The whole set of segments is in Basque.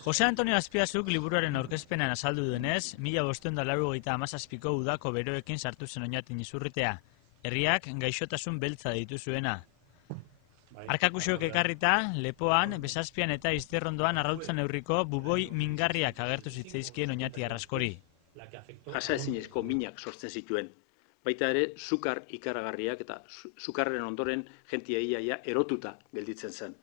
Jose Antonio Azpiazuk liburuaren aurkezpenean azaldu duenez, 1587ko udako beroekin sartu zen Oñatin Izurritea, herriak gaixotasun beltza deitu zuena. Arkakuxoek ekarrita, lepoan, besazpian eta izterrondoan arrautzan neurriko buboi mingarriak agertu zitzaizkien Oñati Arraskori. Jasa ezinezko minak sortzen zituen. Baita ere, sukar ikaragarriak eta sukarren ondoren jentia iaia erotuta gelditzen zen.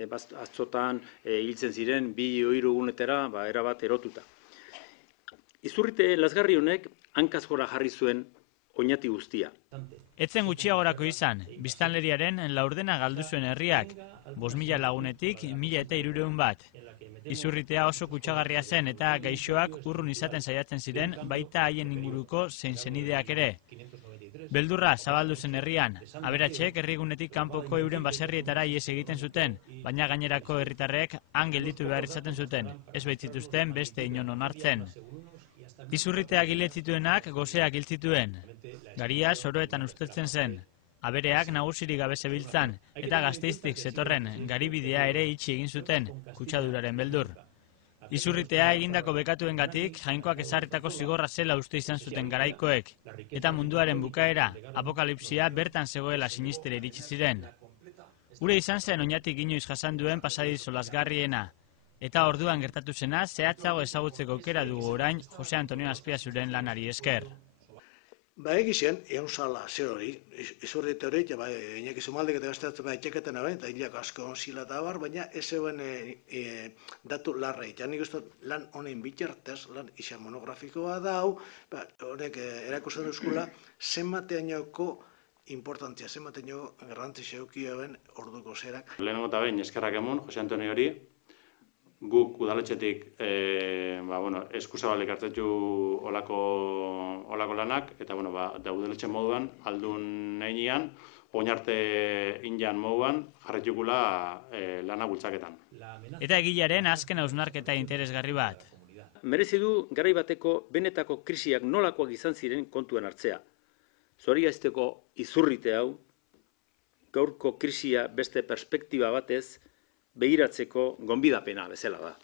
Atzotan hiltzen ziren 2-3 egunetara erabat erotuta. Izurrite lazgarri honek hankaz gora jarri zuen Oñati guztia. Etzen gutxiagorako izan, biztanleriaren laurdena galdu zuen herriak, 5.000 lagunetik 1.300 bat. Izurritea oso kutsagarria zen eta gaixoak urrun izaten saiatzen ziren baita haien inguruko zein senideak ere. Beldurra zabaldu zen herrian, aberatxek herrigunetik kanpoko euren baserrietara ihes egiten zuten, baina gainerako herritarrek han gelditu behar izaten zuten, ez baitzituzten beste inon onartzen. Izurritea giletzituenak goseak hiltzituen. Garia soroetan usteltzen zen. Abereak nagusirik gabe zebiltzan eta Gasteiztik zetorren garibidea ere itxi egin zuten, kutsaduraren beldur. Izurritea egindako bekatuengatik jainkoak ezarritako zigorra zela uste izan zuten garaikoek, eta munduaren bukaera, apokalipsia bertan zegoela sinistere iritsi ziren. Ure izan zen Oñatik inoiz jasan duen pasadizo lazgarriena, eta orduan gertatu zena zehatzago ezagutzeko aukera dugu orain Jose Antonio Azpiazuren lanari esker. Egizien, egun zala zer hori, izurrite hori, inak izumaldek eta gazteatzen etxeketen aben, eta hilak asko onzila eta bar, baina ez zegoen datu larrei. Ja nik uste lan honen bitartez, lan izan monografikoa dau, honek erakusten euskula, zenbateainoko importantzia, zenbateainoko garrantzia eukioen orduko zerak. Lehenengo eta behin eskerrak emun, Jose Antonio hori, guk udaletxetik eskuzabalek hartzetu olako lanak, eta da udaletxe moduan, aldun nahinean, oinarte indian moduan, jarretukula lana bultzaketan. Eta egilearen azken hausnarketa interesgarri bat. Merezi du garai bateko benetako krisiak nolakoak izan ziren kontuan hartzea. Zorigaizteko izurrite hau, gaurko krisia beste perspektiba batez, begiratzeko gonbidapena bezala da.